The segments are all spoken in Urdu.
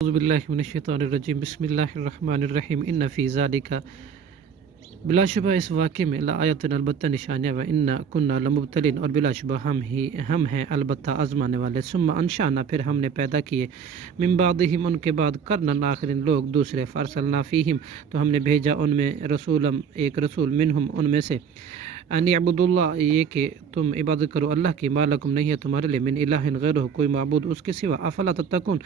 اعوذ باللہ من الشیطان الرجیم بسم اللہ الرحمن الرحیم ان فی ذالک بلا شبہ اس واقعے میں لآیۃ البتہ نشانیہ و انا کننا لمبتلین اور بلا شبہ ہم ہیں البتہ آزمانے والے ثم انشأنا پھر ہم نے پیدا کیے من بعدہم ان کے بعد قرنن آخرین لوگ دوسرے فارسلنا فیہم تو ہم نے بھیجا ان میں رسولم ایک رسول منہم ان میں سے ان اعبدوا اللہ یہ کہ تم عبادت کرو اللہ کی ما لکم نہیں ہے تمہارے لیے من الہ غیرہ کوئی معبود اس کے سوا افلا تتقون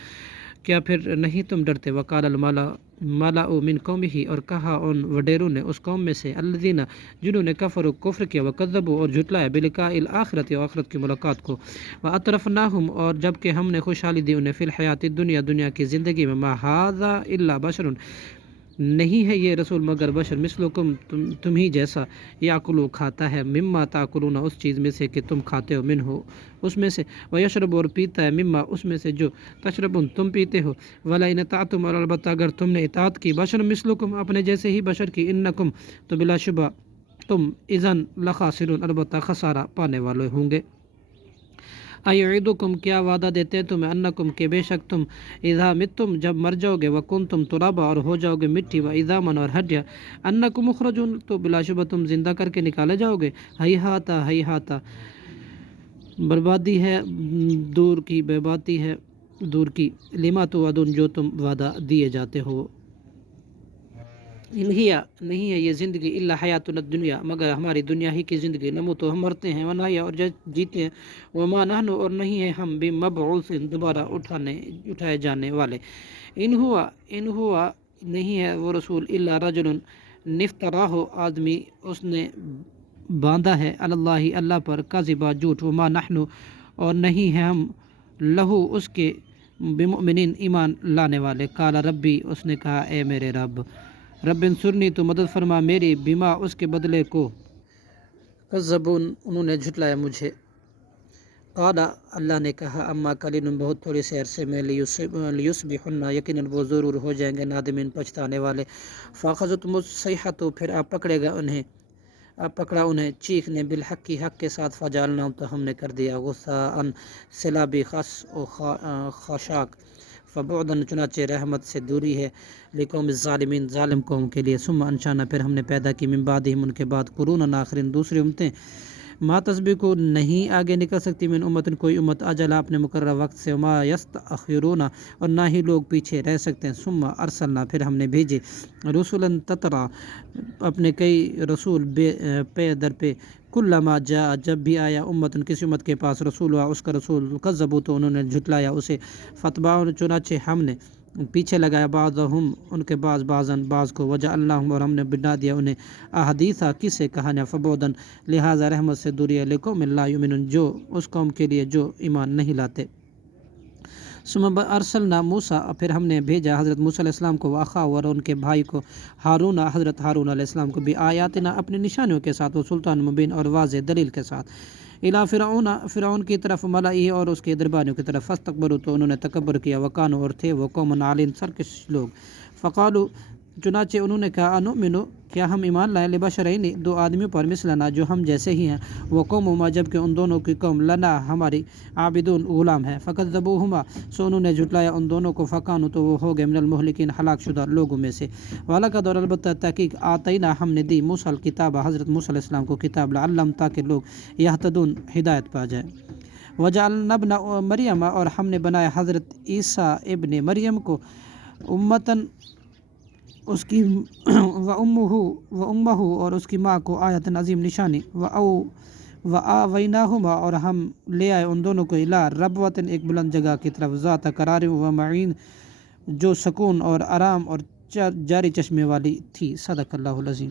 کیا پھر نہیں تم ڈرتے وقال الملأ من قومه اور کہا ان وڈیروں نے اس قوم میں سے الذین جنہوں نے کفر کیا وکذبوا اور جھٹلایا بلقاء الآخرت و آخرت کی ملاقات کو واترفناہم اور جب کہ ہم نے خوشحالی دی انہیں فی الحیات الدنیا دنیا کی زندگی میں ما ھذا الا بشر نہیں ہے یہ رسول مگر بشر مثلکم تم ہی جیسا یاکلو کھاتا ہے مما تاکلون اس چیز میں سے کہ تم کھاتے ہو منہ اس میں سے ویشرب اور پیتا ہے مما اس میں سے جو تشربون تم پیتے ہو ولئن اطعتم اور البتہ اگر تم نے اطاعت کی بشر مثلکم اپنے جیسے ہی بشر کی انکم تو بلا شبہ تم اذن لخاسرون البتہ خسارہ پانے والے ہوں گے ایعدکم کیا وعدہ دیتے ہیں تمہیں انکم کہ بے شک تم اذا متم جب مر جاؤ گے وکنتم ترابا اور ہو جاؤ گے مٹی و عظاما اور ہڈیاں انکم مخرجون تو بلا شبہ تم زندہ کر کے نکالے جاؤ گے ہیہاتا بربادی ہے دور کی بے باتی ہے دور کی لما توعدون جو تم وعدہ دیے جاتے ہو انہیا نہیں ہے یہ زندگی الا حیاتنا الدنیا مگر ہماری دنیا ہی کی زندگی نموت ہم مرتے ہیں ونحیا اور جیتے ہیں وما نحن اور نہیں ہے ہم بمبعوث دوبارہ اٹھائے جانے والے ان ہوا نہیں ہے وہ رسول الا رجل نفتراہ آدمی اس نے باندھا ہے اللہ پر کذبا جھوٹ وما نحن اور نہیں ہے ہم لہو اس کے بمؤمنین ایمان لانے والے قال ربی اس نے کہا اے میرے رب انصرنی تو مدد فرما میری بما اس کے بدلے کو کذبون انہوں نے جھٹلایا مجھے قال اللہ نے کہا اما قلیل بہت تھوڑی سے عرصے میں لیصبحن یقیناً وہ ضرور ہو جائیں گے نادمین پچھتانے والے فاخذتهم الصیحۃ پھر آپ پکڑا انہیں چیخنے بالحق کی حق کے ساتھ فجعلنا تو ہم نے کر دیا غثاء سیلابی خس و خاشاک فبعدن چنانچہ رحمت سے دوری ہے لقوم الظالمین ظالم قوم کے لیے ثم انشانا پھر ہم نے پیدا کی من بعدہم ان کے بعد قرون آخرین دوسری امتیں ما تسبقو نہیں آگے نکل سکتی من امتن کوئی امت اجلا اپنے مقررہ وقت سے وما یستأخرون اور نہ ہی لوگ پیچھے رہ سکتے ہیں ثم ارسلنا پھر ہم نے بھیجے رسولا تترا اپنے کئی رسول پے در پہ کلما جاء جب بھی آیا امتن کسی امت کے پاس رسول ہوا اس کا رسول کذبوا تو انہوں نے جھٹلایا اسے فتبعوا چنانچہ ہم نے پیچھے لگایا بعضہم ان کے بعض کو وجعلناہم اور ہم نے بنا دیا انہیں احادیثا کسے کہانیاں فبعدن لہذا رحمت سے دوری ہے لقوم لا یؤمنون جو اس قوم کے لیے جو ایمان نہیں لاتے ثم ارسلنا موسیٰ پھر ہم نے بھیجا حضرت موسیٰ علیہ السلام کو واخا اور ان کے بھائی کو ہارون حضرت ہارون علیہ السلام کو بھی آیاتنا اپنی نشانیوں کے ساتھ و سلطان مبین اور واضح دلیل کے ساتھ الی فرعون کی طرف ملائی اور اس کے درباریوں کی طرف فاستکبروا تو انہوں نے تکبر کیا وکانوا اور تھے وہ قوم عالین سرکش لوگ فقالوا چنانچہ انہوں نے کہا انؤمنو کیا ہم ایمان لائیں لبشرین دو آدمیوں پر مثلنا جو ہم جیسے ہی ہیں وہ قومہما جب کہ ان دونوں کی قوم لنا ہماری عابدون غلام ہے فکذبوہما سو انہوں نے جھٹلایا ان دونوں کو فکانوا تو وہ ہو گئے من المہلکین ہلاک شدہ لوگوں میں سے وَلَقَدْ اور البتہ تحقیق آتینا ہم نے دی موسیٰ الکتاب حضرت موسیٰ علیہ السلام کو کتاب لعلہم تاکہ لوگ یہتدون ہدایت پا جائیں وجعلنا ابن مریم اور ہم نے بنایا حضرت عیسیٰ ابن مریم کو امتاً اس کی و امہ اور اس کی ماں کو آیت عظیم نشانی و آویناہما اور ہم لے آئے ان دونوں کو الی ربوۃ ایک بلند جگہ کی طرف ذات قرار و معین جو سکون اور آرام اور جاری چشمے والی تھی صدق اللہ العظیم.